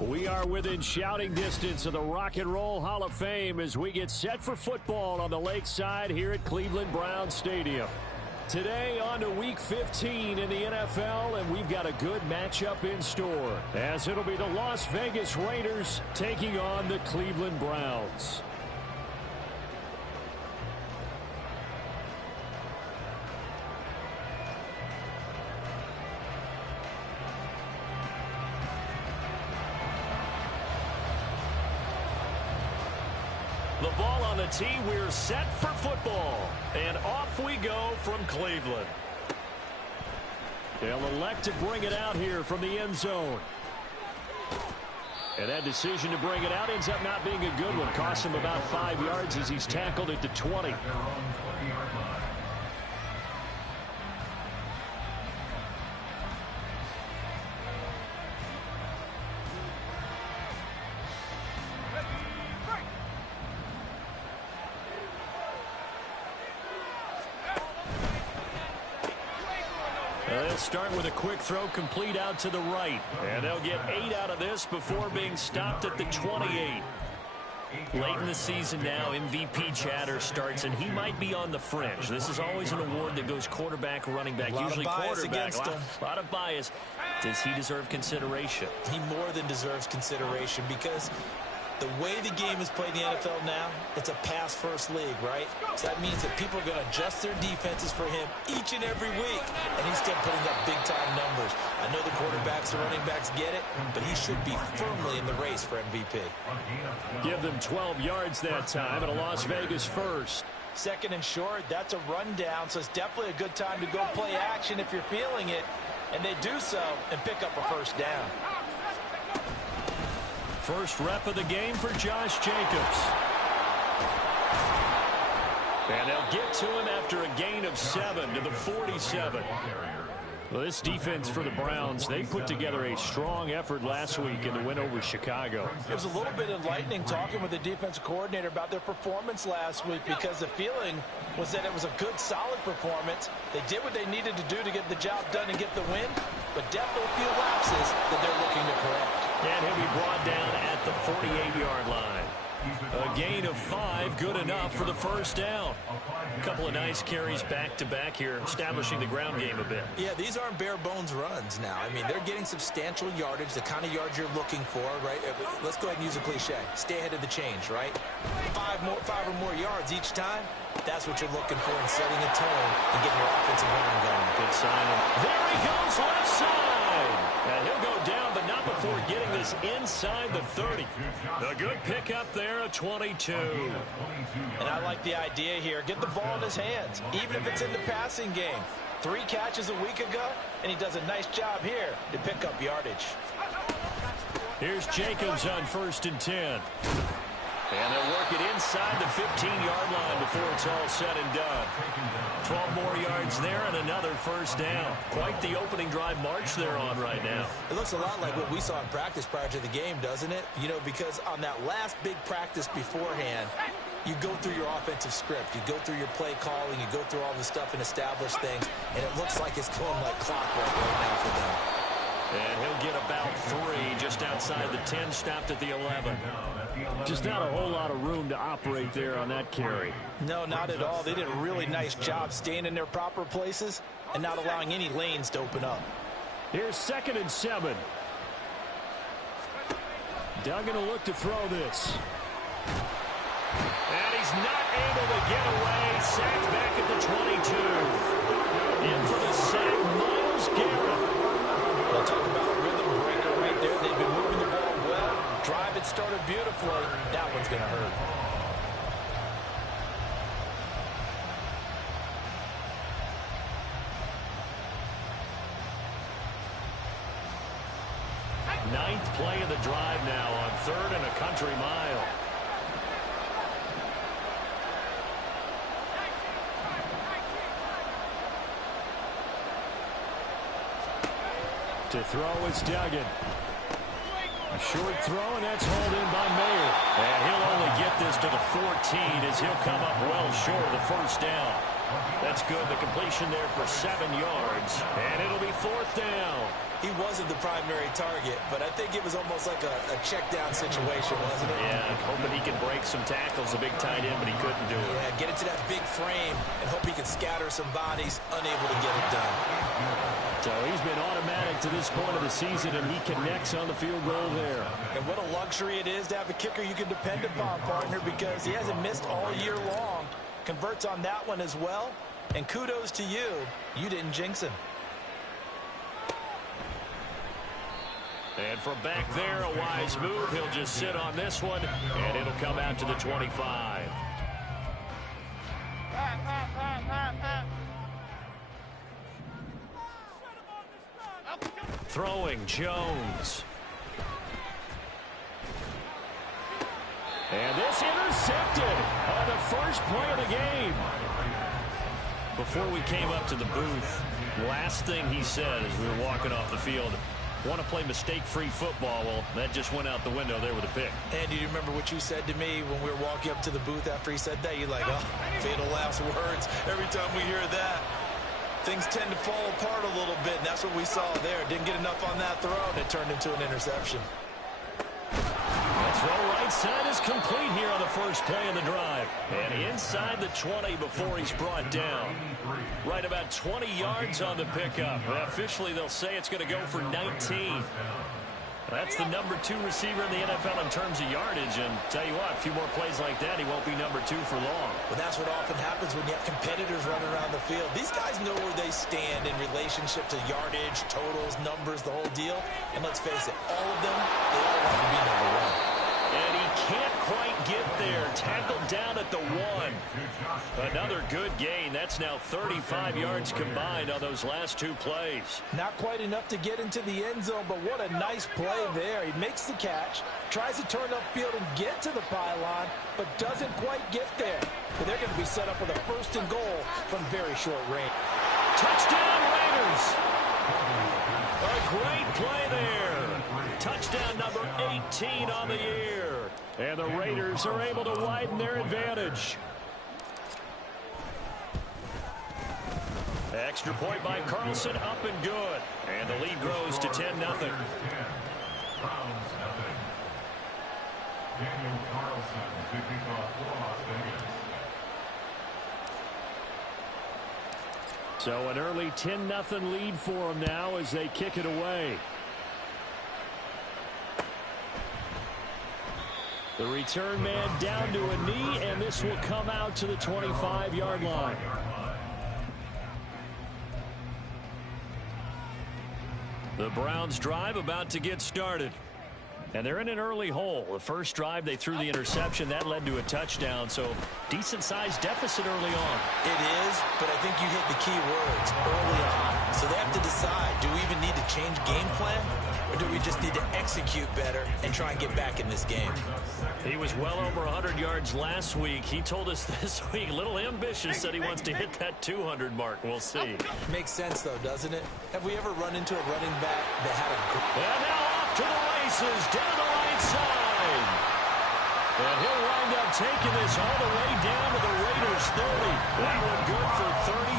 We are within shouting distance of the Rock and Roll Hall of Fame as we get set for football on the lakeside here at Cleveland Browns Stadium. Today on to Week 15 in the NFL, and we've got a good matchup in store, as it'll be the Las Vegas Raiders taking on the Cleveland Browns. The ball on the tee, we're set for football. And off we go from Cleveland. They'll elect to bring it out here from the end zone. And that decision to bring it out ends up not being a good one. Costs him about 5 yards as he's tackled at the 20. They'll start with a quick throw complete out to the right. And they'll get 8 out of this before being stopped at the 28. Late in the season now, MVP chatter starts, and he might be on the fringe. This is always an award that goes quarterback, running back, usually quarterback. A lot of bias. Does he deserve consideration? He more than deserves consideration because the way the game is played in the NFL now, it's a pass-first league, right? So that means that people are going to adjust their defenses for him each and every week, and he's still putting up big-time numbers. I know the quarterbacks and running backs get it, but he should be firmly in the race for MVP. Give them 12 yards that time, and a Las Vegas first. Second and short, that's a rundown, so it's definitely a good time to go play action if you're feeling it, and they do so and pick up a first down. First rep of the game for Josh Jacobs. And they'll get to him after a gain of 7 to the 47. Well, this defense for the Browns, they put together a strong effort last week in the win over Chicago. It was a little bit enlightening talking with the defensive coordinator about their performance last week because the feeling was that it was a good, solid performance. They did what they needed to do to get the job done and get the win, but definitely a few lapses that they're looking to correct. And he'll be brought down at the 48-yard line. A gain of 5, good enough for the first down. A couple of nice carries back-to-back here, establishing the ground game a bit. Yeah, these aren't bare-bones runs now. I mean, they're getting substantial yardage, the kind of yards you're looking for, right? Let's go ahead and use a cliche. Stay ahead of the change, right? 5 or more yards each time. That's what you're looking for in setting a tone and getting your offensive line going. Good sign. There he goes, left side. And he'll go down, but not before getting this inside the 30. A good pickup there, a 22. And I like the idea here. Get the ball in his hands, even if it's in the passing game. 3 catches a week ago, and he does a nice job here to pick up yardage. Here's Jacobs on 1st and 10. And they'll work it inside the 15-yard line before it's all said and done. 12 more yards there and another first down. Quite the opening drive march they're on right now. It looks a lot like what we saw in practice prior to the game, doesn't it? You know, because on that last big practice beforehand, you go through your offensive script. You go through your play calling. You go through all the stuff and establish things. And it looks like it's going like clockwork right now for them. And he'll get about 3 just outside the 10, stopped at the 11. Just not a whole lot of room to operate there on that carry. No, not at all. They did a really nice job staying in their proper places and not allowing any lanes to open up. Here's 2nd and 7. Duggan will look to throw this. And he's not able to get away. Sacked back at the 22. In for the sack, Myles Garrett. We'll talk about a rhythm breaker right there. They've been moving the ball well. Drive it started beautifully. That one's going to hurt. Ninth play of the drive now on 3rd and a country mile. To throw is Duggan. A short throw, and that's hauled in by Mayer. And he'll only get this to the 14 as he'll come up well short of the first down. That's good. The completion there for 7 yards. And it'll be 4th down. He wasn't the primary target, but I think it was almost like a check-down situation, wasn't it? Yeah, hoping he could break some tackles, a big tight end, but he couldn't do it. Yeah, get into that big frame and hope he can scatter some bodies, unable to get it done. So he's been automatic to this point of the season, and he connects on the field goal there. And what a luxury it is to have a kicker you can depend upon, partner, because he hasn't missed all year long. Converts on that one as well, and kudos to you. You didn't jinx him. And from back there, a wise move. He'll just sit on this one, and it'll come out to the 25. Throwing Jones. And this intercepted on the first play of the game. Before we came up to the booth, last thing he said as we were walking off the field, want to play mistake-free football. Well, that just went out the window there with a pick. And do you remember what you said to me when we were walking up to the booth after he said that? You're like, oh, fatal last words. Every time we hear that, things tend to fall apart a little bit, and that's what we saw there. Didn't get enough on that throw, and it turned into an interception. That throw right side is complete here on the first play of the drive. And inside the 20 before he's brought down. Right about 20 yards on the pickup. Well, officially, they'll say it's going to go for 19. That's the number 2 receiver in the NFL in terms of yardage. And tell you what, a few more plays like that, he won't be number 2 for long. Well, that's what often happens when you have competitors running around the field. These guys know where they stand in relationship to yardage, totals, numbers, the whole deal. And let's face it, all of them, they all want to be number 1. And he can't quite get there. Tackled down at the 1. Another good gain. That's now 35 yards combined on those last 2 plays. Not quite enough to get into the end zone, but what a nice play there. He makes the catch, tries to turn upfield and get to the pylon, but doesn't quite get there. But they're going to be set up with a 1st and goal from very short range. Touchdown, Raiders! A great play there. Touchdown number 18 on the year. And the Raiders are able to widen their advantage. Extra point by Carlson, up and good. And the lead grows to 10-0. So an early 10-0 lead for them now as they kick it away. The return man down to a knee, and this will come out to the 25-yard line. The Browns drive about to get started. And they're in an early hole. The first drive, they threw the interception. That led to a touchdown, so decent-sized deficit early on. It is, but I think you hit the key words early on. So they have to decide, do we even need to change game plan, or do we just need to execute better and try and get back in this game? He was well over 100 yards last week. He told us this week, a little ambitious, said he wants to hit that 200 mark. We'll see. Makes sense, though, doesn't it? Have we ever run into a running back that had a... And now off to the races, down the right side. And he'll wind up taking this all the way down to the Raiders' 30. That one good for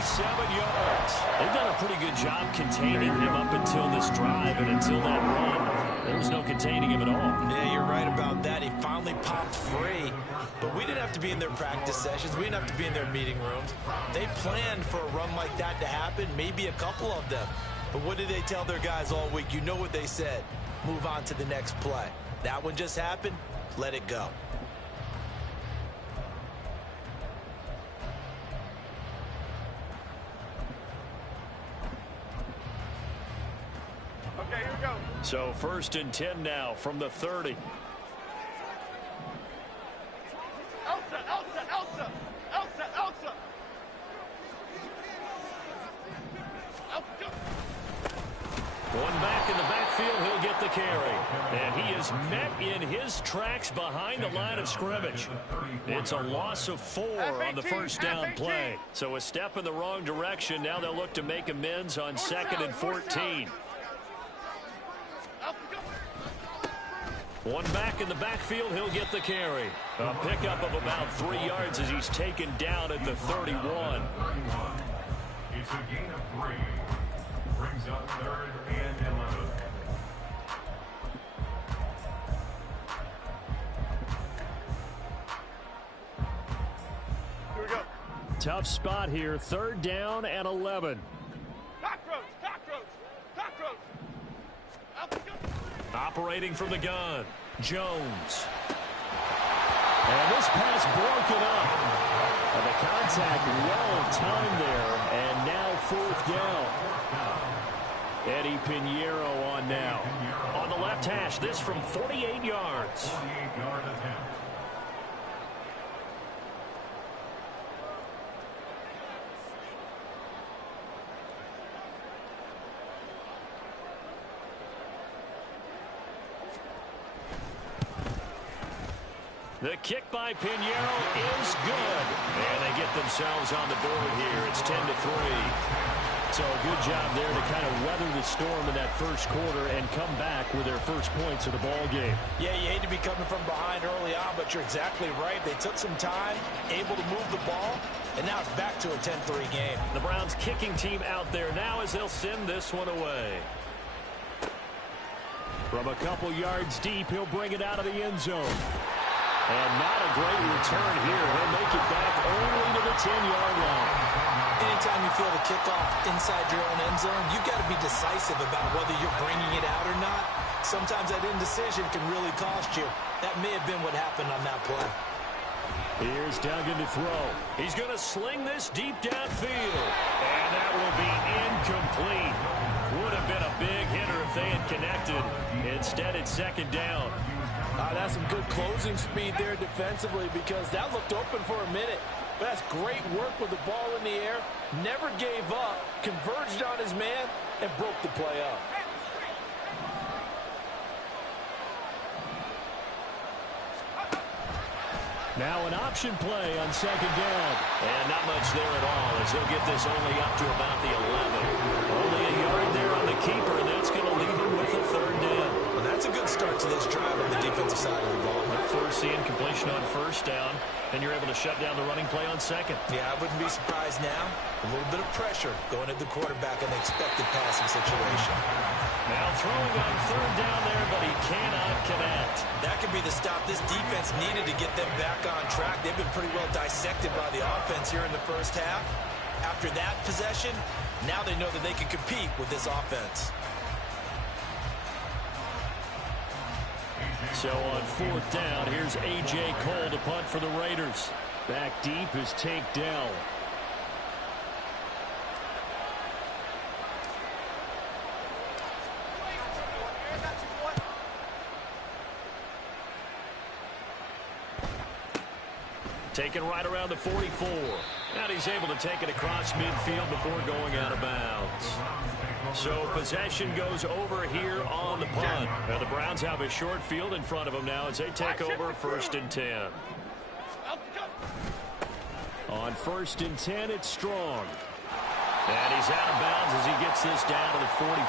37 yards. They've done a pretty good job containing him up until this drive, and until that run, there was no containing him at all. Yeah, you're right about that. He finally popped free. But we didn't have to be in their practice sessions. We didn't have to be in their meeting rooms. They planned for a run like that to happen, maybe a couple of them. But what did they tell their guys all week? You know what they said. Move on to the next play. That one just happened. Let it go. Okay, here we go. So 1st and 10 now from the 30. Elsa. One back in the backfield, he'll get the carry. And he is met in his tracks behind the line of scrimmage. It's a loss of 4 on the first down play. So a step in the wrong direction. Now they'll look to make amends on 2nd and 14. One back in the backfield, he'll get the carry. A pickup of about 3 yards as he's taken down at the 31. It's a gain of 3. Brings up 3rd and 11. Here we go. Tough spot here. 3rd down and 11. Cockroach, cockroach, cockroach. Out the gun. Operating from the gun, Jones. And this pass broken up. And the contact well timed there, and now 4th down. Eddie Pinheiro on now. On the left hash, this from 48 yards. 48-yard attempt. The kick by Pinheiro is good. And they get themselves on the board here. It's 10-3. So a good job there to kind of weather the storm in that first quarter and come back with their first points of the ball game. Yeah, you hate to be coming from behind early on, but you're exactly right. They took some time, able to move the ball, and now it's back to a 10-3 game. The Browns kicking team out there now as they'll send this one away. From a couple yards deep, he'll bring it out of the end zone. And not a great return here. He'll make it back only to the 10-yard line. Anytime you feel the kickoff inside your own end zone, you've got to be decisive about whether you're bringing it out or not. Sometimes that indecision can really cost you. That may have been what happened on that play. Here's Duggan to throw. He's going to sling this deep downfield. And that will be incomplete. Would have been a big hitter if they had connected. Instead, it's 2nd down. That's some good closing speed there defensively because that looked open for a minute. But that's great work with the ball in the air. Never gave up, converged on his man, and broke the play up. Now an option play on 2nd down. And not much there at all as he'll get this only up to about the 11. Only a yard there on the keeper, and that's going to leave him with a 3rd down. Well, that's a good start to this drive on the defensive side of the ball. First the incompletion on 1st down, and you're able to shut down the running play on 2nd. Yeah, I wouldn't be surprised now. A little bit of pressure going at the quarterback in the expected passing situation. Now throwing on 3rd down there, but he cannot connect. That could be the stop this defense needed to get them back on track. They've been pretty well dissected by the offense here in the first half. After that possession, now they know that they can compete with this offense. So on 4th down, here's A.J. Cole to punt for the Raiders. Back deep is Tank Dell. Taken right around the 44. And he's able to take it across midfield before going out of bounds. So possession goes over here on the punt. Now the Browns have a short field in front of them now as they take over 1st and 10. On 1st and 10, it's Strong. And he's out of bounds as he gets this down to the 45.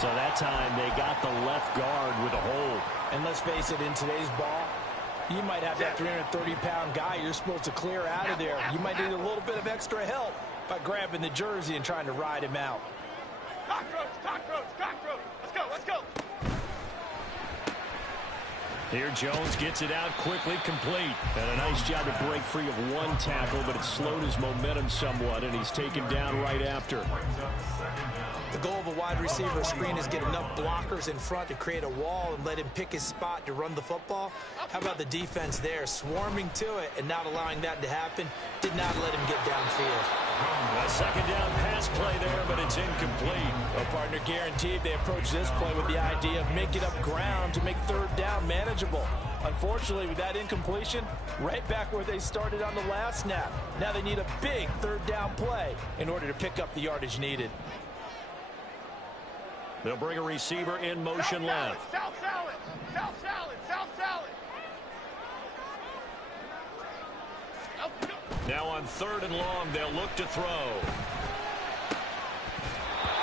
So that time they got the left guard with a hold. And let's face it, in today's ball, you might have that 330-pound guy you're supposed to clear out of there. You might need a little bit of extra help by grabbing the jersey and trying to ride him out. Cockroach, cockroach, cockroach. Let's go, let's go. Here Jones gets it out quickly, complete. And a nice job to break free of one tackle, but it slowed his momentum somewhat, and he's taken down right after. The goal of a wide receiver screen is get enough blockers in front to create a wall and let him pick his spot to run the football. How about the defense there, swarming to it and not allowing that to happen? Did not let him get downfield. A 2nd down pass play there, but it's incomplete. Well, partner, guaranteed they approach this play with the idea of making up ground to make 3rd down manageable. Unfortunately, with that incompletion, right back where they started on the last snap. Now they need a big 3rd down play in order to pick up the yardage needed. They'll bring a receiver in motion left. South salad, south salad, south salad. Now on 3rd and long, they'll look to throw.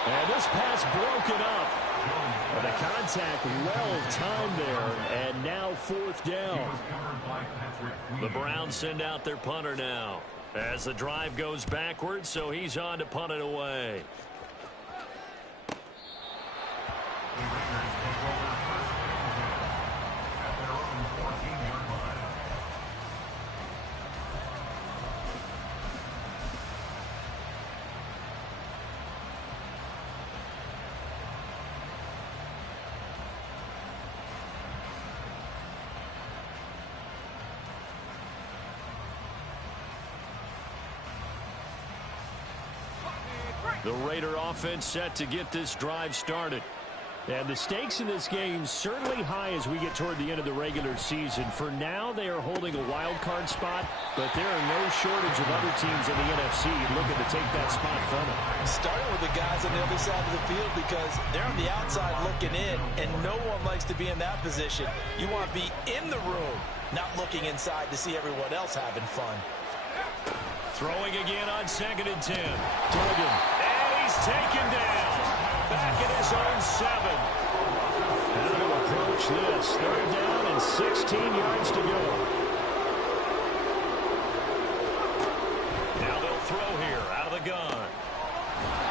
And this pass broken up. Well, the contact well-timed there, and now 4th down. The Browns send out their punter now as the drive goes backwards, so he's on to punt it away. The Raider offense set to get this drive started. And the stakes in this game certainly high as we get toward the end of the regular season. For now, they are holding a wild card spot, but there are no shortage of other teams in the NFC looking to take that spot from them. Starting with the guys on the other side of the field because they're on the outside looking in, and no one likes to be in that position. You want to be in the room, not looking inside to see everyone else having fun. Throwing again on 2nd and 10. Duggan. And he's taken down. Back at his own 7. How to approach this. 3rd down and 16 yards to go. Now they'll throw here out of the gun.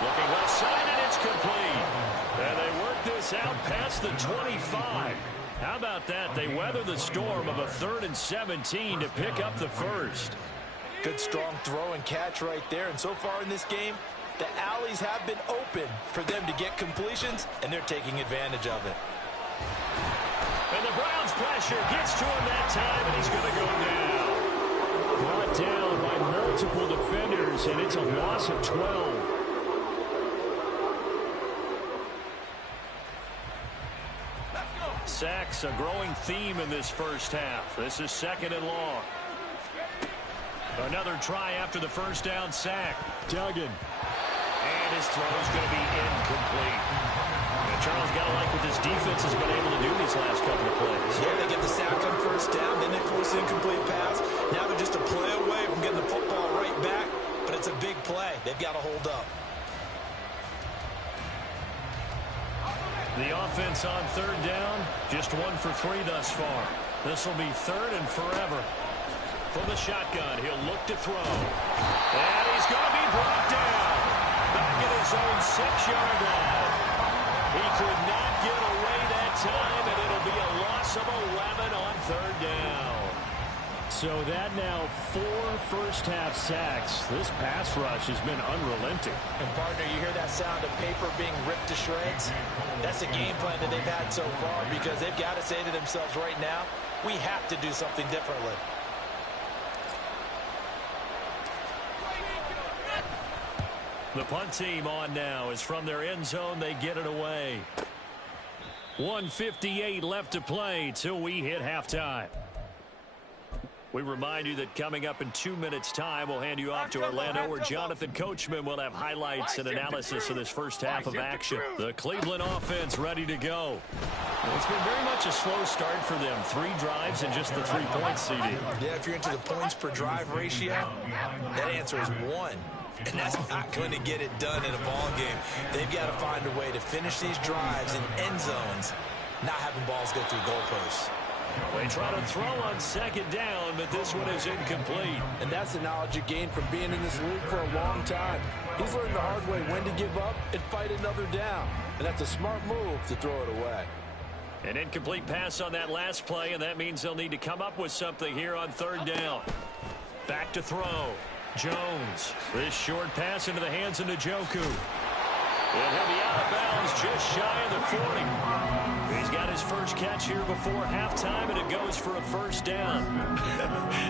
Looking left side, and it's complete. And they work this out past the 25. How about that? They weather the storm of a 3rd and 17 to pick up the first. Good strong throw and catch right there. And so far in this game, the alleys have been open for them to get completions, and they're taking advantage of it. And the Browns pressure gets to him that time, and he's going to go down. Brought down by multiple defenders, and it's a loss of 12. Sacks, a growing theme in this first half. This is 2nd and long. Another try after the first down sack. Duggan. And his throw is going to be incomplete. And Charles, got to like what this defense has been able to do these last couple of plays. Yeah, they get the sack on first down, then they force an incomplete pass. Now they're just a play away from getting the football right back, but it's a big play. They've got to hold up. The offense on 3rd down, just 1 for 3 thus far. This will be 3rd and forever. From the shotgun, he'll look to throw. And he's going to be brought down. Back at his own 6-yard line. He could not get away that time, and it'll be a loss of 11 on 3rd down. So that now 4 first-half sacks. This pass rush has been unrelenting. And, partner, you hear that sound of paper being ripped to shreds? That's the game plan that they've had so far because they've got to say to themselves right now, we have to do something differently. The punt team on now is from their end zone. They get it away. 1:58 left to play till we hit halftime. We remind you that coming up in 2 minutes' time, we'll hand you off to Orlando, where Jonathan Coachman will have highlights and analysis of this first half of action. The Cleveland offense ready to go. Well, it's been very much a slow start for them. 3 drives and just the 3 points, CD. Yeah, if you're into the points per drive ratio, that answer is 1. And that's not going to get it done in a ball game. They've got to find a way to finish these drives in end zones, not having balls go through goalposts. They try to throw on 2nd down, but this one is incomplete. And that's the knowledge you gain from being in this league for a long time. He's learned the hard way when to give up and fight another down. And that's a smart move to throw it away. An incomplete pass on that last play, and that means they'll need to come up with something here on 3rd down. Back to throw. Jones. This short pass into the hands of Njoku. And he'll be out of bounds just shy of the 40. He's got his first catch here before halftime, and it goes for a first down.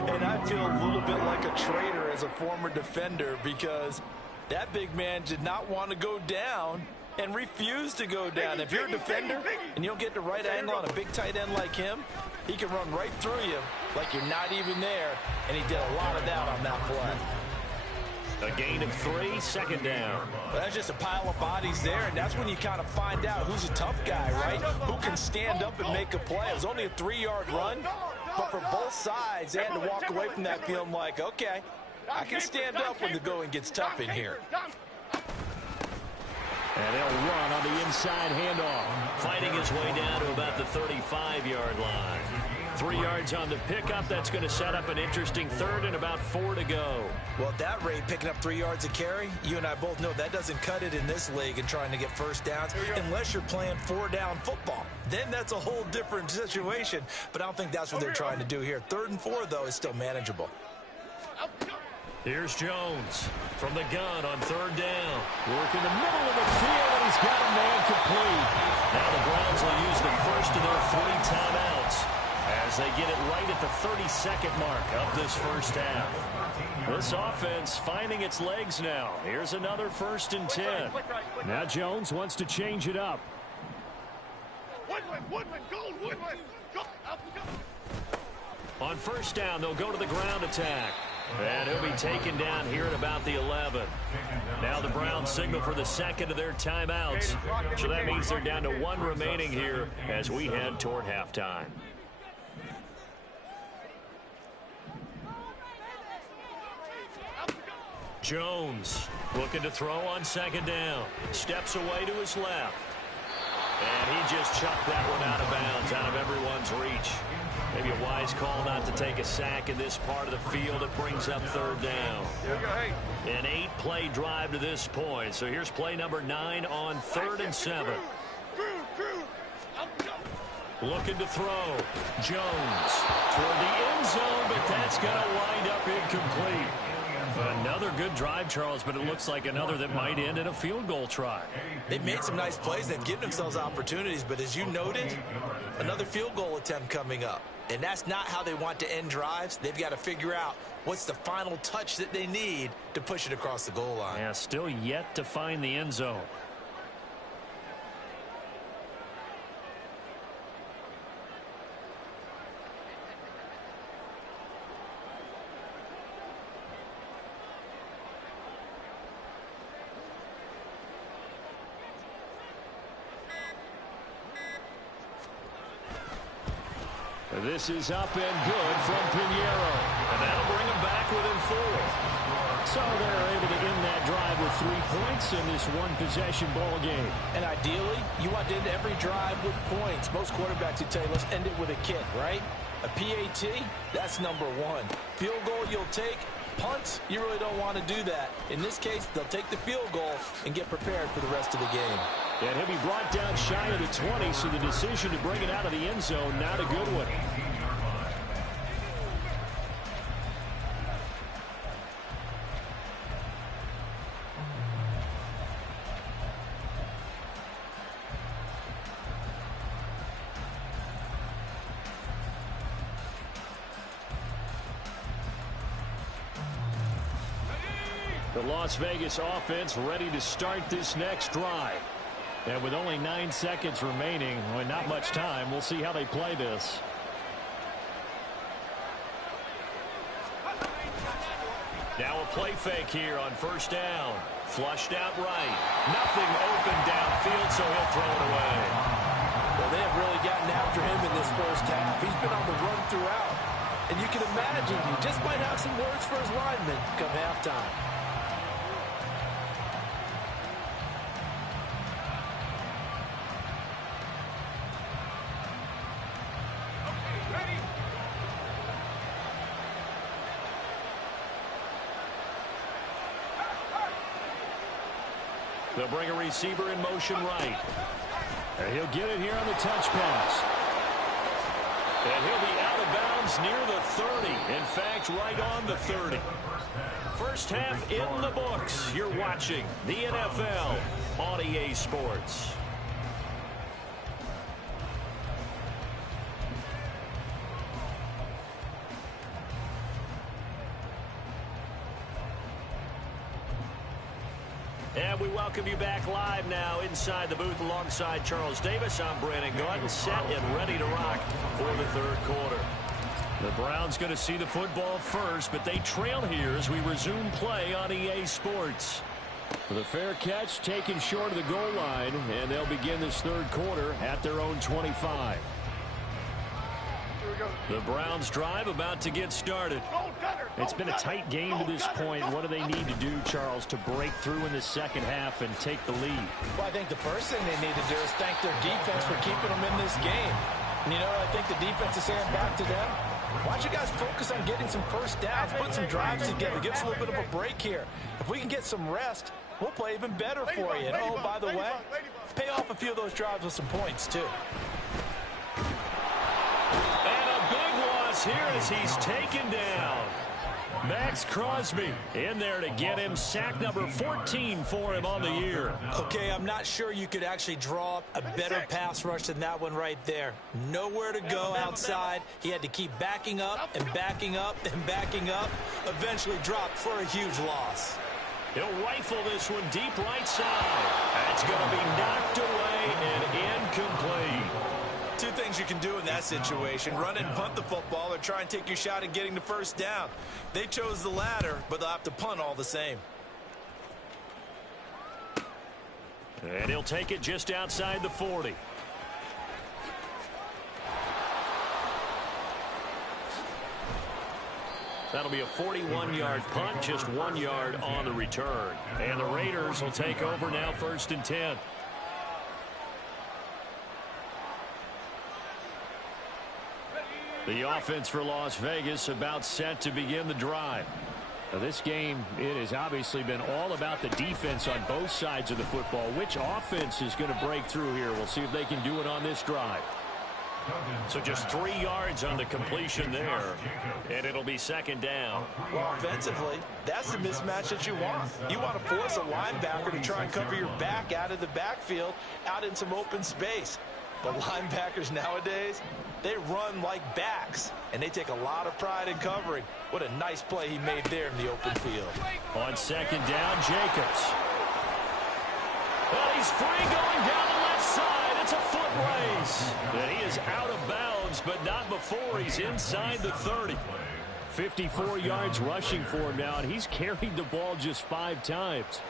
And I feel a little bit like a traitor as a former defender because that big man did not want to go down and refused to go down. If you're a defender and you don't get the right angle on a big tight end like him, he can run right through you like you're not even there, and he did a lot of that on that play. A gain of 3, 2nd down. Well, that's just a pile of bodies there, and that's when you kind of find out who's a tough guy, right? Who can stand up and make a play. It was only a 3-yard run, but for both sides, they had to walk away from that feeling like, okay, I can stand up when the going gets tough in here. And they'll run on the inside handoff. Fighting his way down to about the 35-yard line. 3 yards on the pickup. That's going to set up an interesting third and about 4 to go. Well, at that rate, picking up 3 yards a carry, you and I both know that doesn't cut it in this league and trying to get first downs unless you're playing 4-down football. Then that's a whole different situation, but I don't think that's what they're trying to do here. 3rd and 4, though, is still manageable. Here's Jones from the gun on 3rd down. Work in the middle of the field, and he's got a man complete. Now the Browns will use the first of their 3 timeouts as they get it right at the 32nd mark of this first half. This offense finding its legs now. Here's another 1st and 10. Now Jones wants to change it up. Woodland, gold, Woodland. Go, up, go. On 1st down, they'll go to the ground attack. And he'll be taken down here at about the 11. Now the Browns signal for the 2nd of their timeouts. So that means they're down to 1 remaining here as we head toward halftime. Jones looking to throw on 2nd down. Steps away to his left. And he just chucked that one out of bounds, out of everyone's reach. Maybe a wise call not to take a sack in this part of the field. It brings up 3rd down. An 8-play drive to this point. So here's play number 9 on 3rd and 7. Looking to throw. Jones toward the end zone, but that's going to wind up incomplete. Another good drive, Charles, but it looks like another that might end in a field goal try. They've made some nice plays. They've given themselves opportunities, but as you noted, another field goal attempt coming up. And that's not how they want to end drives. They've got to figure out what's the final touch that they need to push it across the goal line. Yeah, still yet to find the end zone. This is up and good from Pinheiro. And that'll bring them back within 4. So they're able to end that drive with 3 points in this one-possession ball game. And ideally, you want to end every drive with points. Most quarterbacks would tell you, let's end it with a kick, right? A PAT, that's number 1. Field goal you'll take. Punts, you really don't want to do that. In this case, they'll take the field goal and get prepared for the rest of the game. And he'll be brought down shy of the 20, so the decision to bring it out of the end zone, not a good one. The Las Vegas offense ready to start this next drive. And with only 9 seconds remaining, well, not much time, we'll see how they play this. Now a play fake here on 1st down. Flushed out right. Nothing open downfield, so he'll throw it away. Well, they have really gotten after him in this first half. He's been on the run throughout. And you can imagine he just might have some words for his linemen come halftime. They'll bring a receiver in motion right. And he'll get it here on the touch pass. And he'll be out of bounds near the 30. In fact, right on the 30. First half in the books. You're watching the NFL on EA Sports. And we welcome you back live now inside the booth alongside Charles Davis. I'm Brandon Gordon, set and ready to rock for the 3rd quarter. The Browns going to see the football first, but they trail here as we resume play on EA Sports. With a fair catch taken short of the goal line, and they'll begin this 3rd quarter at their own 25. Here we The Browns drive about to get started. It's been a tight game to this point. What do they need to do, Charles, to break through in the second half and take the lead? Well, I think the first thing they need to do is thank their defense for keeping them in this game. And you know, I think the defense is saying back to them, why don't you guys focus on getting some first downs, put some drives together, give us a little bit of a break here. If we can get some rest, we'll play even better for you. And oh, by the way, pay off a few of those drives with some points, too. And a big loss here as he's taken down. Max Crosby in there to get him sack number 14 for him on the year. Okay, I'm not sure you could actually draw up a better pass rush than that one right there. Nowhere to go outside. He had to keep backing up and backing up and backing up. Eventually dropped for a huge loss. He'll rifle this one deep right side. That's going to be knocked away and incomplete. Two things you can do in that situation: run and punt the football, or try and take your shot at getting the first down. They chose the latter, but they'll have to punt all the same. And he'll take it just outside the 40. That'll be a 41-yard punt, just 1 yard on the return. And the Raiders will take over now, 1st and 10. The offense for Las Vegas about set to begin the drive. Now, this game, it has obviously been all about the defense on both sides of the football. Which offense is going to break through here? We'll see if they can do it on this drive. So just 3 yards on the completion there, and it'll be 2nd down. Well, offensively, that's the mismatch that you want. You want to force a linebacker to try and cover your back out of the backfield, out in some open space. But linebackers nowadays, they run like backs, and they take a lot of pride in covering. What a nice play he made there in the open field. On 2nd down, Jacobs. Well, he's free going down the left side. It's a foot race. And he is out of bounds, but not before he's inside the 30. 54 yards rushing for him now, and he's carried the ball just 5 times.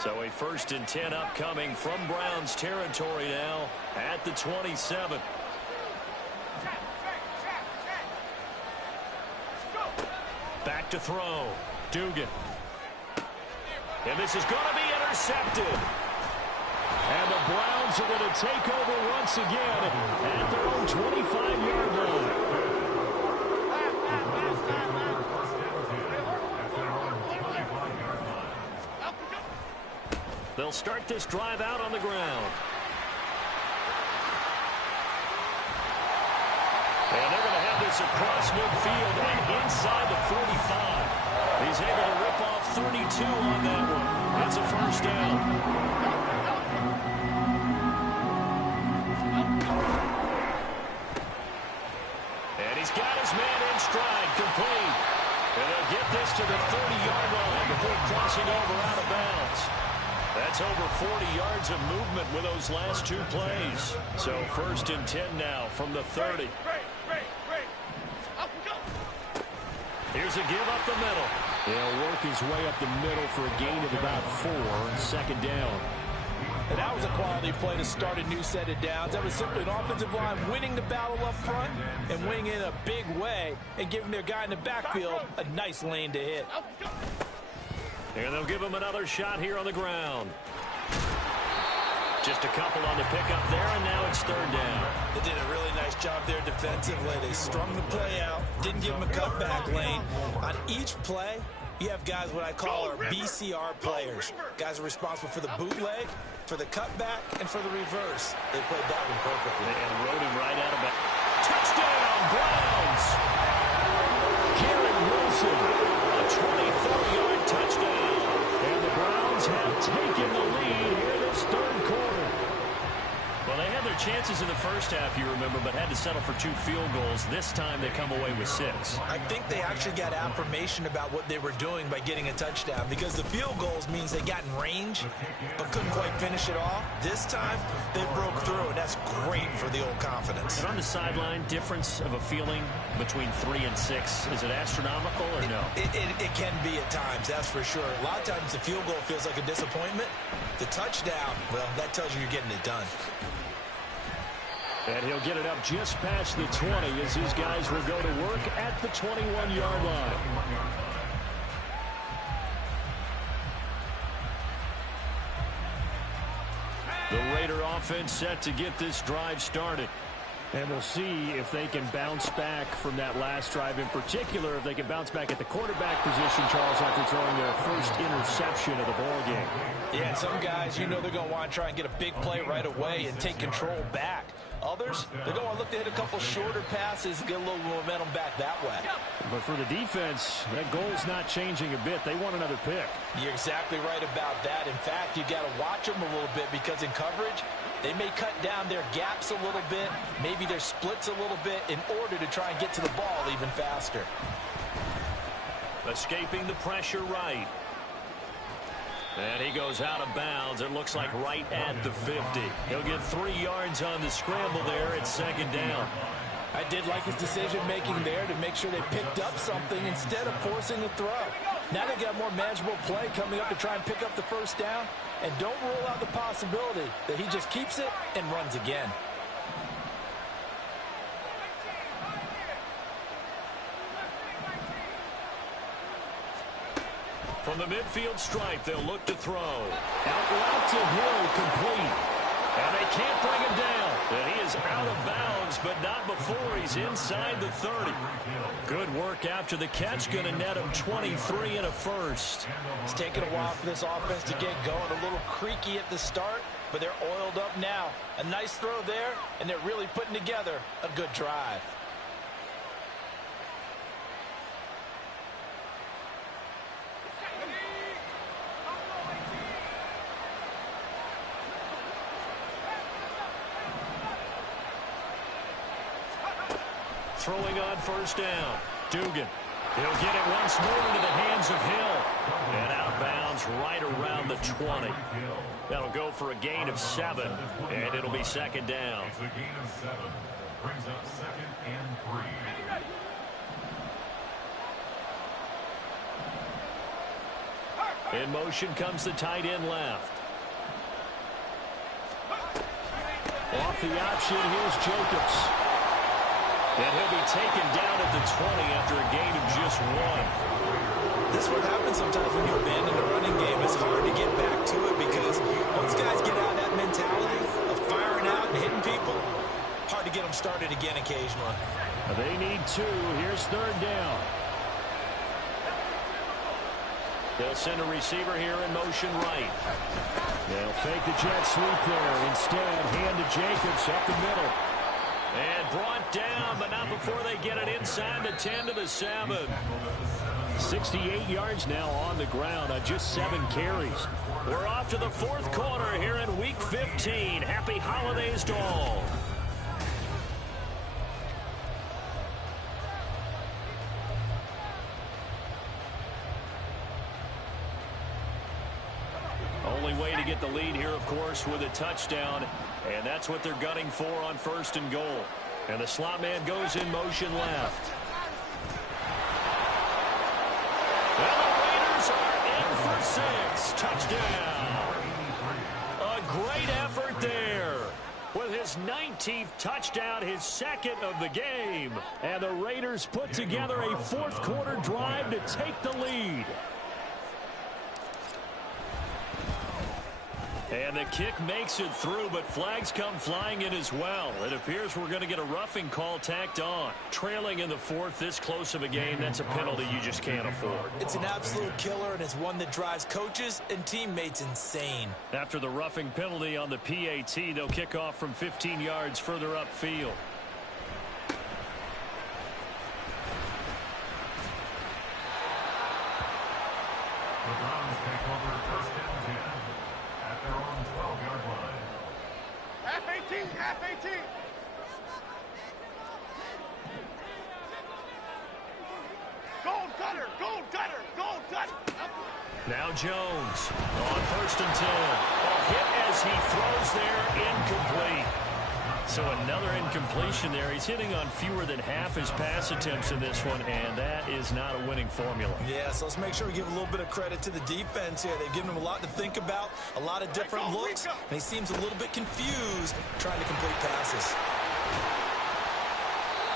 So a 1st and 10 upcoming from Browns territory now at the 27. Back to throw. Dugan. And this is going to be intercepted. And the Browns are going to take over once again at their own 25-yard line. They'll start this drive out on the ground. And they're going to have this across midfield and inside the 45. He's able to rip off 32 on that one. It's a 1st down. And he's got his man in stride, complete. And they'll get this to the 30-yard line before crossing over out of bounds. That's over 40 yards of movement with those last 2 plays. So 1st and 10 now from the 30. Here's a give up the middle. He'll work his way up the middle for a gain of about 4, 2nd down. And that was a quality play to start a new set of downs. That was simply an offensive line winning the battle up front and winning in a big way and giving their guy in the backfield a nice lane to hit. And they'll give him another shot here on the ground. Just a couple on the pickup there, and now it's 3rd down. They did a really nice job there defensively. They strung the play out, didn't give him a cutback lane. On each play, you have guys what I call our BCR players. Guys are responsible for the bootleg, for the cutback, and for the reverse. They played that one perfectly. And rode him right out of it. Touchdown, Browns! Garrett Wilson, a 24-yard touchdown. And the Browns have taken the lead here this 3rd quarter. Well, they had their chances in the first half, you remember, but had to settle for 2 field goals. This time they come away with 6. I think they actually got affirmation about what they were doing by getting a touchdown, because the field goals means they got in range but couldn't quite finish it off. This time they broke through, and that's great for the old confidence. And on the sideline, difference of a feeling between 3 and 6, is it astronomical or no? It can be at times, that's for sure. A lot of times the field goal feels like a disappointment. The touchdown, well, that tells you you're getting it done. And he'll get it up just past the 20 as his guys will go to work at the 21-yard line. The Raider offense set to get this drive started. And we'll see if they can bounce back from that last drive, in particular, if they can bounce back at the quarterback position, Charles, after throwing their first interception of the ballgame. Yeah, and some guys, you know they're going to want to try and get a big play right away and take control back. Others, they're going to look to hit a couple shorter passes and get a little momentum back that way. But for the defense, that goal's not changing a bit. They want another pick. You're exactly right about that. In fact, you got to watch them a little bit because in coverage, they may cut down their gaps a little bit, maybe their splits a little bit in order to try and get to the ball even faster. Escaping the pressure right. And he goes out of bounds. It looks like right at the 50. He'll get 3 yards on the scramble there at second down. I did like his decision-making there to make sure they picked up something instead of forcing a throw. Now they got more manageable play coming up to try and pick up the first down. And don't rule out the possibility that he just keeps it and runs again. From the midfield stripe, they'll look to throw. Out route to Hill, complete. And they can't bring him down. And he is out of bounds, but not before he's inside the 30. Good work after the catch. Going to net him 23 and a first. It's taken a while for this offense to get going. A little creaky at the start, but they're oiled up now. A nice throw there, and they're really putting together a good drive. Throwing on first down. Dugan. He'll get it once more into the hands of Hill. And out of bounds right around the 20. That'll go for a gain of 7. And it'll be second down. It's a gain of 7. Brings up 2nd and 3. In motion comes the tight end left. Off the option, here's Jacobs. And he'll be taken down at the 20 after a gain of just 1. This is what happens sometimes when you abandon a running game. It's hard to get back to it because once guys get out of that mentality of firing out and hitting people, hard to get them started again occasionally. They need 2. Here's third down. They'll send a receiver here in motion right. They'll fake the jet sweep there. Instead, hand to Jacobs up the middle. And brought down, but not before they get it inside the 10 to the 7. 68 yards now on the ground on just 7 carries. We're off to the 4th quarter here in Week 15. Happy holidays to all. Only way to get the lead here, of course, with a touchdown. And that's what they're gunning for on 1st and goal. And the slot man goes in motion left. And the Raiders are in for 6. Touchdown. A great effort there. With his 19th touchdown, his 2nd of the game. And the Raiders put together a 4th quarter drive to take the lead. And the kick makes it through, but flags come flying in as well. It appears we're going to get a roughing call tacked on. Trailing in the 4th, this close of a game, that's a penalty you just can't afford. It's an absolute killer, and it's one that drives coaches and teammates insane. After the roughing penalty on the PAT, they'll kick off from 15 yards further upfield. The Browns take over 1st and 10 at their own 12-yard line. Half 18, half 18. Gold gutter, gold gutter, gold gutter. Now Jones on 1st and 10. A hit as he throws there, incomplete. So another incompletion there. He's hitting on fewer than half his pass attempts in this one, and that is not a winning formula. Yeah, so let's make sure we give a little bit of credit to the defense here. They've given him a lot to think about, a lot of different looks, and he seems a little bit confused trying to complete passes.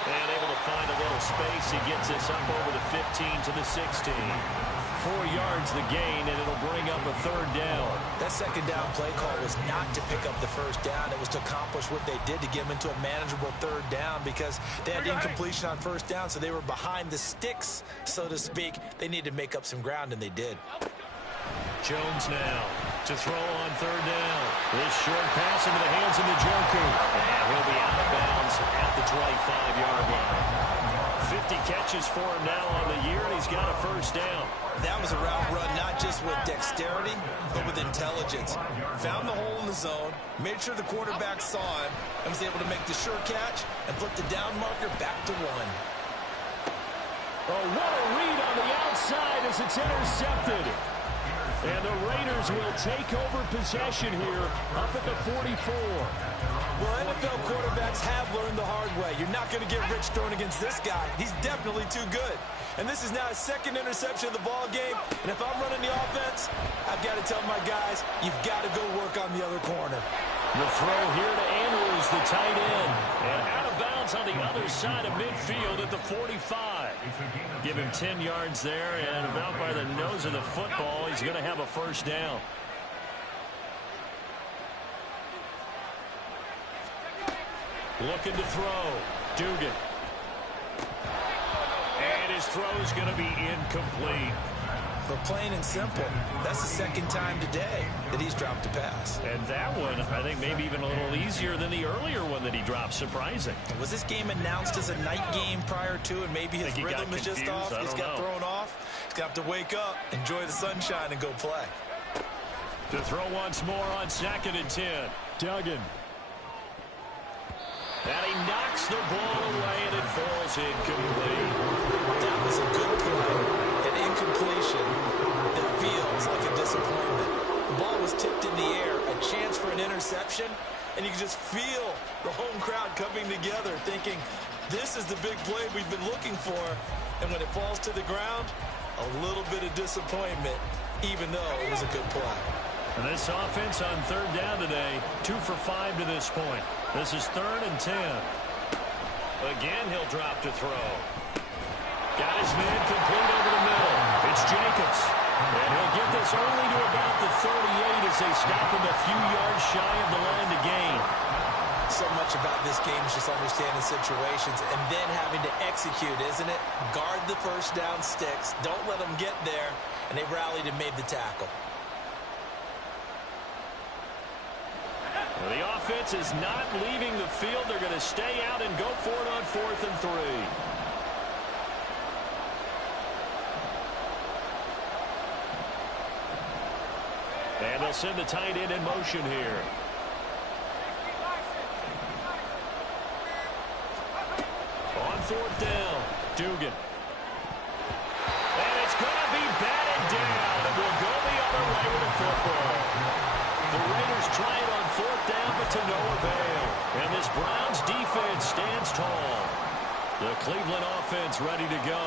And able to find a little space. He gets this up over the 15 to the 16. 4 yards the gain, and it'll bring up a third down. That second down play call was not to pick up the first down. It was to accomplish what they did to get them into a manageable third down because they had incompletion on first down, so they were behind the sticks, so to speak. They needed to make up some ground, and they did. Jones now to throw on third down. This short pass into the hands of Njoku. And he'll be out of bounds at the 25-yard line. 50 catches for him now on the year, and he's got a first down. That was a route run not just with dexterity, but with intelligence. Found the hole in the zone, made sure the quarterback saw him, and was able to make the sure catch and flip the down marker back to 1. Oh, what a read on the outside as it's intercepted. And the Raiders will take over possession here up at the 44. Well, NFL quarterbacks have learned the hard way. You're not going to get rich throwing against this guy. He's definitely too good. And this is now his second interception of the ball game. And if I'm running the offense, I've got to tell my guys, you've got to go work on the other corner. The throw here to Andrews, the tight end. And out of bounds on the other side of midfield at the 45. Give him 10 yards there, and about by the nose of the football, he's going to have a first down. Looking to throw. Dugan. And his throw is going to be incomplete. But plain and simple, that's the second time today that he's dropped a pass. And that one, I think, maybe even a little easier than the earlier one that he dropped. Surprising. Was this game announced as a night game prior to, and maybe his rhythm is just off? He's got thrown off. He's got to wake up, enjoy the sunshine, and go play. To throw once more on 2nd and 10. Duggan. And he knocks the ball away, and it falls incomplete. That was a good play. An incompletion that feels like a disappointment. The ball was tipped in the air, a chance for an interception, and you can just feel the home crowd coming together thinking, this is the big play we've been looking for. And when it falls to the ground, a little bit of disappointment, even though it was a good play. And this offense on third down today, 2 for 5 to this point. This is 3rd and 10. Again, he'll drop to throw. Got his man complete over the middle. It's Jacobs. And he'll get this only to about the 38 as they stop him a few yards shy of the line to gain. So much about this game is just understanding situations and then having to execute, isn't it? Guard the first down sticks. Don't let them get there. And they rallied and made the tackle. The offense is not leaving the field. They're going to stay out and go for it on 4th and 3. And they'll send the tight end in motion here. On 4th down, Dugan. And it's going to be batted down. And we'll go the other way with the football. The Raiders try it on 4th down, but to no avail. And this Browns defense stands tall. The Cleveland offense ready to go.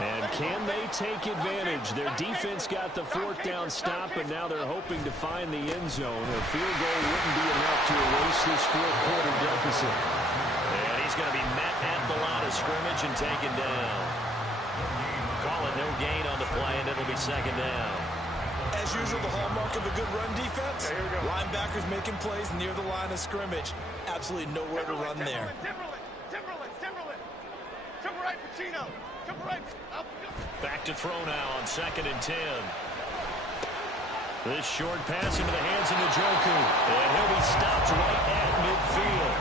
And can they take advantage? Their defense got the 4th down stop, and now they're hoping to find the end zone. A field goal wouldn't be enough to erase this 4th quarter deficit. And he's going to be met at the line of scrimmage and taken down. Call it no gain on the play, and it'll be 2nd down. As usual, the hallmark of a good run defense, linebackers making plays near the line of scrimmage. Absolutely nowhere to run there. Timberland. Jumper right, Pacino. Jumper right. Back to throw now on 2nd and 10. This short pass into the hands of Njoku. And he'll be stopped right at midfield.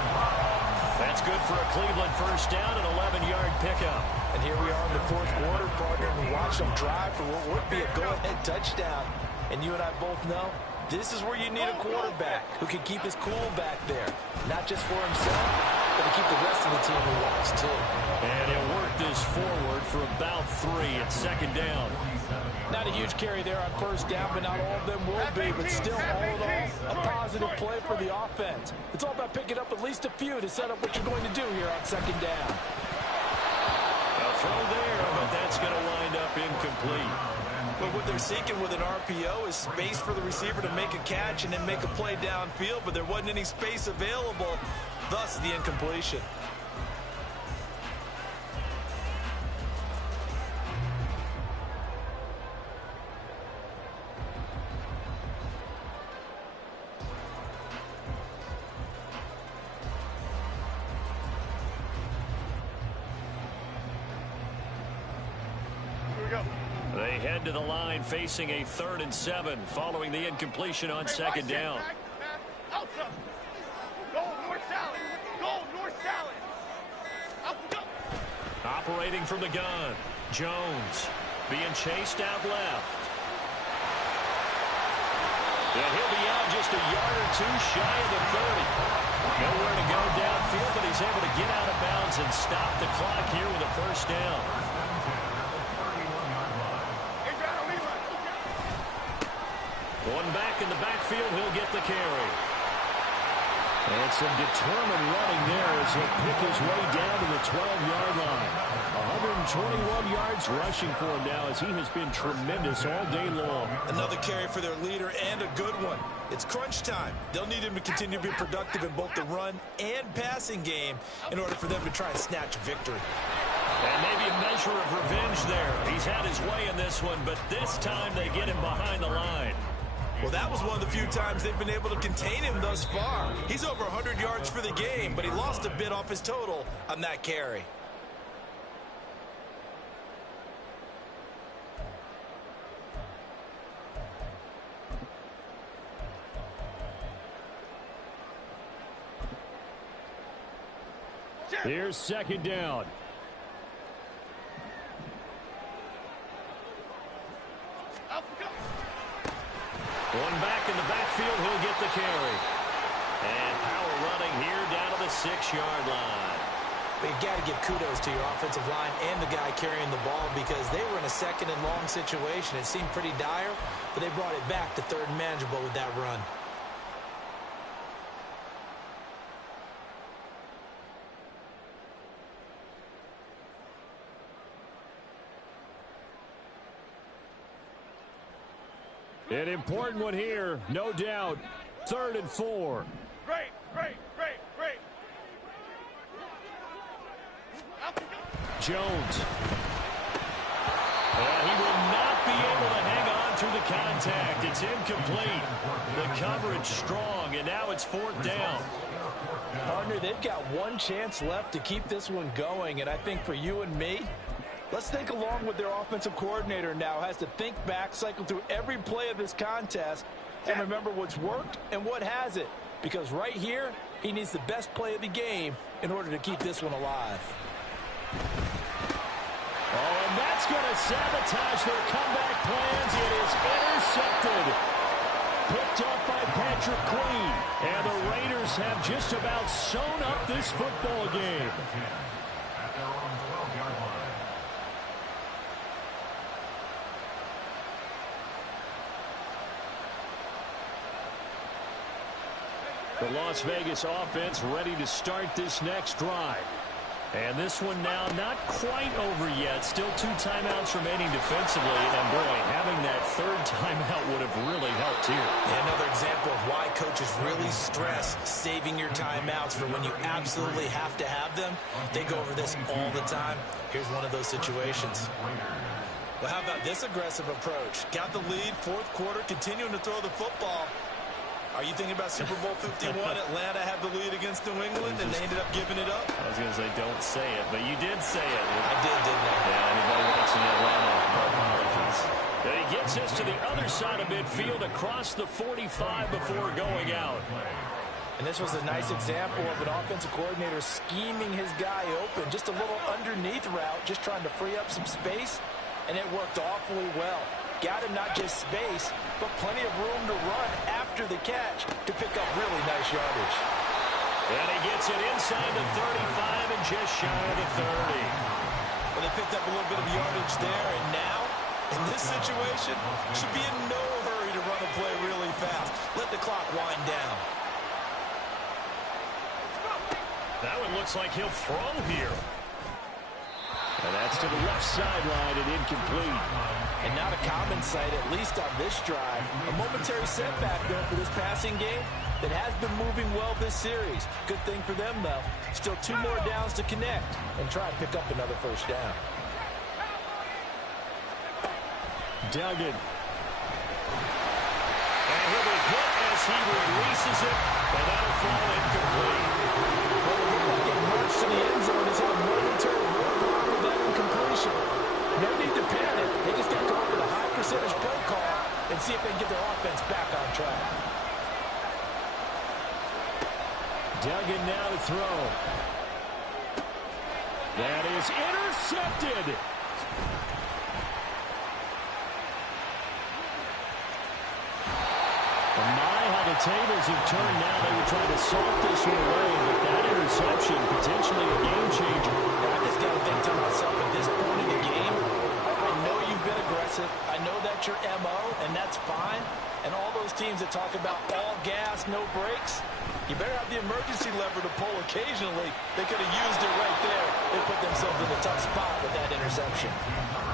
That's good for a Cleveland first down, an 11-yard pickup. And here we are in the 4th quarter, partner. We watch them drive for what would be a go-ahead touchdown. And you and I both know this is where you need a quarterback who can keep his cool back there. Not just for himself, but to keep the rest of the team relaxed, too. And he'll work this forward for about 3 at second down. Not a huge carry there on first down, but not all of them will be. But still, all in all, a positive play for the offense. It's all about picking up at least a few to set up what you're going to do here on second down. A throw there, but that's going to wind up incomplete. But what they're seeking with an RPO is space for the receiver to make a catch and then make a play downfield, but there wasn't any space available, thus the incompletion. They head to the line facing a 3rd and 7 following the incompletion on second down. Operating from the gun. Jones being chased out left. And he'll be out just a yard or 2 shy of the 30. Nowhere to go downfield, but he's able to get out of bounds and stop the clock here with a first down. Going back in the backfield, he'll get the carry. And some determined running there as he'll pick his way down to the 12-yard line. 121 yards rushing for him now as he has been tremendous all day long. Another carry for their leader and a good one. It's crunch time. They'll need him to continue to be productive in both the run and passing game in order for them to try and snatch a victory. And maybe a measure of revenge there. He's had his way in this one, but this time they get him behind the line. Well, that was one of the few times they've been able to contain him thus far. He's over 100 yards for the game, but he lost a bit off his total on that carry. Here's second down. Going back in the backfield, he'll get the carry. And power running here down to the 6-yard line. But you got to give kudos to your offensive line and the guy carrying the ball because they were in a 2nd and long situation. It seemed pretty dire, but they brought it back to 3rd and manageable with that run. An important one here, no doubt. 3rd and 4. Great. Jones. He will not be able to hang on through the contact. It's incomplete. The coverage strong, and now it's 4th down. Partner, they've got one chance left to keep this one going, and I think for you and me, let's think along with their offensive coordinator now. Has to think back, cycle through every play of this contest, and remember what's worked and what hasn't. Because right here, he needs the best play of the game in order to keep this one alive. Oh, and that's going to sabotage their comeback plans. It is intercepted. Picked up by Patrick Queen. And the Raiders have just about sewn up this football game. At their own 12-yard line. The Las Vegas offense ready to start this next drive. And this one now not quite over yet. Still 2 timeouts remaining defensively. And, boy, having that 3rd timeout would have really helped here. And another example of why coaches really stress saving your timeouts for when you absolutely have to have them. They go over this all the time. Here's one of those situations. Well, how about this aggressive approach? Got the lead, 4th quarter, continuing to throw the football. Are you thinking about Super Bowl 51? Atlanta had the lead against New England, and they ended up giving it up? I was going to say, don't say it, but you did say it. I did, didn't I? Yeah, anybody watching Atlanta, no apologies. And he gets us to the other side of midfield across the 45 before going out. And this was a nice example of an offensive coordinator scheming his guy open. Just a little underneath route, just trying to free up some space, and it worked awfully well. Got him not just space, but plenty of room to run after the catch to pick up really nice yardage. And he gets it inside the 35 and just shy of the 30. Well, they picked up a little bit of yardage there, and now, in this situation, should be in no hurry to run a play really fast. Let the clock wind down. That one looks like he'll throw here. And that's to the left sideline and incomplete. And not a common sight, at least on this drive. A momentary setback there for this passing game that has been moving well this series. Good thing for them, though. Still 2 more downs to connect and try and pick up another first down. Duggan. And he'll be hit as he releases it, and that'll fall incomplete. Well, it looked like it marched to the end zone. He's had a momentary roadblock with that incompletion. No need to panic. They just got to come up with a high percentage play call and see if they can get their offense back on track. Duggan now to throw. That is intercepted. How the tables have turned now. They were trying to salt this one away, but that interception, potentially a game changer. I just got to think to myself at this point in the game, I know you've been aggressive. I know that's your MO, and that's fine. And all those teams that talk about all gas, no brakes, you better have the emergency lever to pull occasionally. They could have used it right there. They put themselves in a tough spot with that interception.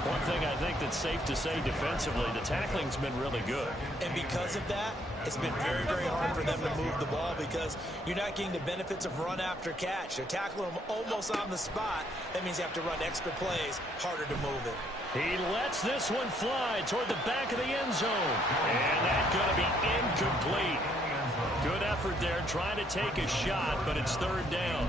One thing I think that's safe to say defensively, the tackling's been really good. And because of that, it's been very, very hard for them to move the ball because you're not getting the benefits of run after catch. They're tackling them almost on the spot. That means you have to run extra plays, harder to move it. He lets this one fly toward the back of the end zone. And that's going to be incomplete. Good effort there trying to take a shot, but it's 3rd down.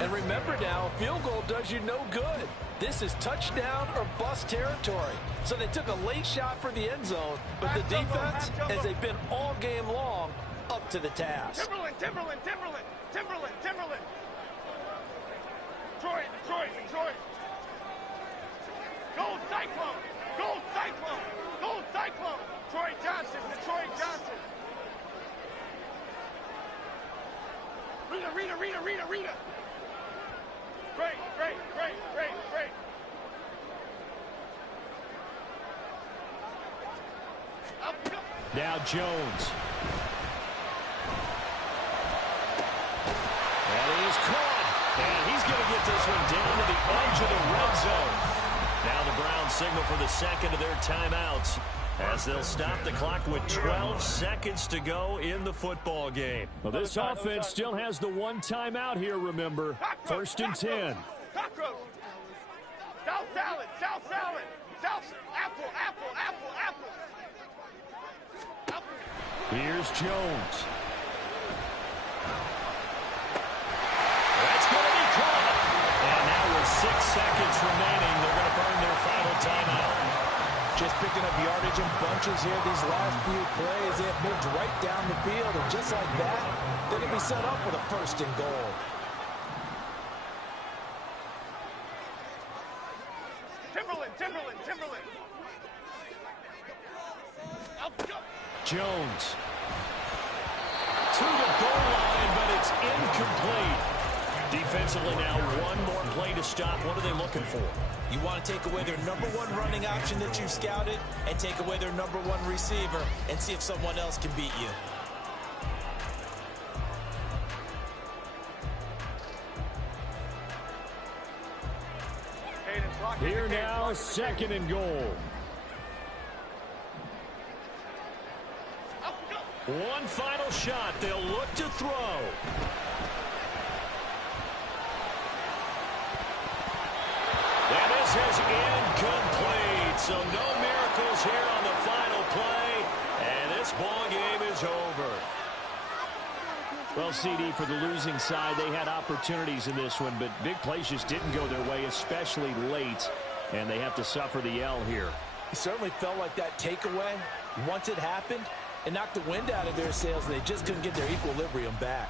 And remember now, a field goal does you no good. This is touchdown or bust territory. So they took a late shot for the end zone, but the defense, as they've been all game long, up to the task. Timberland, Timberland, Timberland, Timberland, Timberland. Detroit, Detroit, Detroit. Gold Cyclone, Gold Cyclone, Gold Cyclone. Troy Johnson, Detroit Johnson. Rita, Rita, Rita, Rita, Rita. Great, great, great, great, great. Now Jones. And he is caught. And he's going to get this one down to the edge of the red zone. Now the Browns signal for the second of their timeouts as they'll stop the clock with 12 seconds to go in the football game. Well, this offense still has the 1 timeout here, remember. 1st and 10. Cockroach. South salad, South salad. South apple, apple, apple, apple. Here's Jones. That's going to be caught. And now with 6 seconds remaining, they're going to burn their final timeout. Just picking up yardage in bunches here these last few plays. They have moved right down the field, and just like that, they're going to be set up with a 1st and goal. Timberland, Timberland, Timberland. Jones. To the goal line, but it's incomplete. Defensively now, 1 more play to stop. What are they looking for? You want to take away their #1 running option that you've scouted and take away their #1 receiver and see if someone else can beat you. Here now, 2nd and goal. One final shot. They'll look to throw. And this is incomplete. So no miracles here on the final play. And this ball game is over. Well, CD, for the losing side, they had opportunities in this one, but big plays just didn't go their way, especially late, and they have to suffer the L here. It certainly felt like that takeaway, once it happened, it knocked the wind out of their sails, and they just couldn't get their equilibrium back.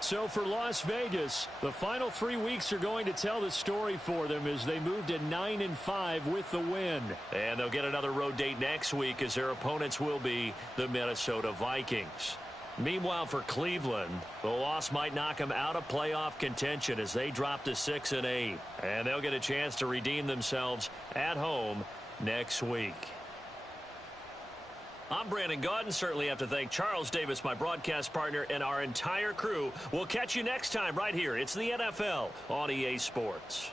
So for Las Vegas, the final 3 weeks are going to tell the story for them as they move to 9-5 with the win. And they'll get another road date next week as their opponents will be the Minnesota Vikings. Meanwhile, for Cleveland, the loss might knock them out of playoff contention as they drop to 6-8. And they'll get a chance to redeem themselves at home next week. I'm Brandon Gaudin. Certainly have to thank Charles Davis, my broadcast partner, and our entire crew. We'll catch you next time right here. It's the NFL on EA Sports.